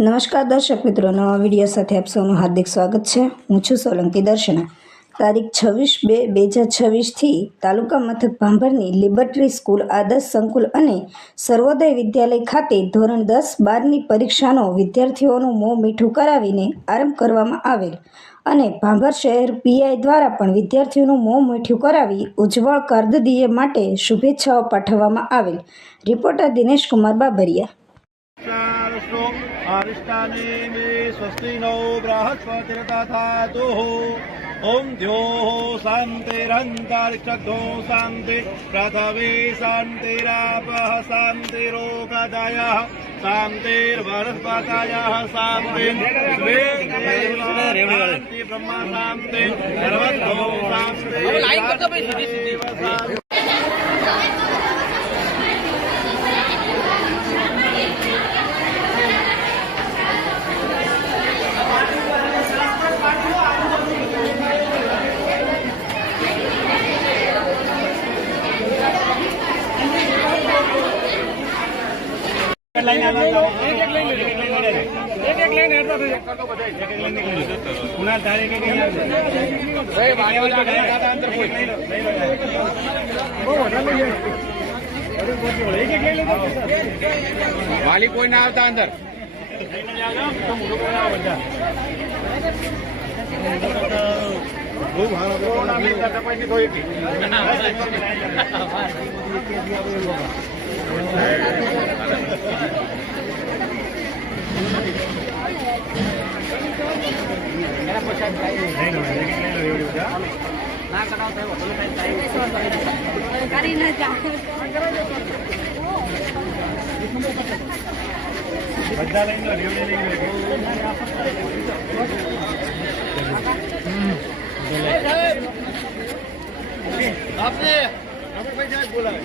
નમસ્કાર દર્શક મિત્રો, નવા વિડીયો સાથે આપ સૌનું હાર્દિક સ્વાગત છે। હું છું સોલંકી દર્શના। તારીખ 26/2/2026થી તાલુકા મથક ભાંભરની લિબર્ટી સ્કૂલ આદર્શ સંકુલ અને સર્વોદય વિદ્યાલય ખાતે ધોરણ 10-12ની પરીક્ષાનો વિદ્યાર્થીઓનું મોં મીઠું કરાવીને આરંભ કરવામાં આવેલ અને ભાંભર શહેર પીઆઈ દ્વારા પણ વિદ્યાર્થીઓનું મોં મીઠું કરાવી ઉજ્જવળ કારકિર્દી માટે શુભેચ્છાઓ પાઠવવામાં આવેલ। રિપોર્ટર દિનેશ કુમાર બાબરિયા। आविष्टाने मे स्वस्ति नो बृहस्पतिर्दधातुः ओम द्योः शान्तिरन्तरिक्षो शान्ति पृथिवी शान्तिरापः शान्तिरोगदयः शान्तिर्वनस्पतयः शान्ति ब्रह्म शान्ति सर्वतो शान्ति। वाली कोई ना आता अंदर आपने बोला है।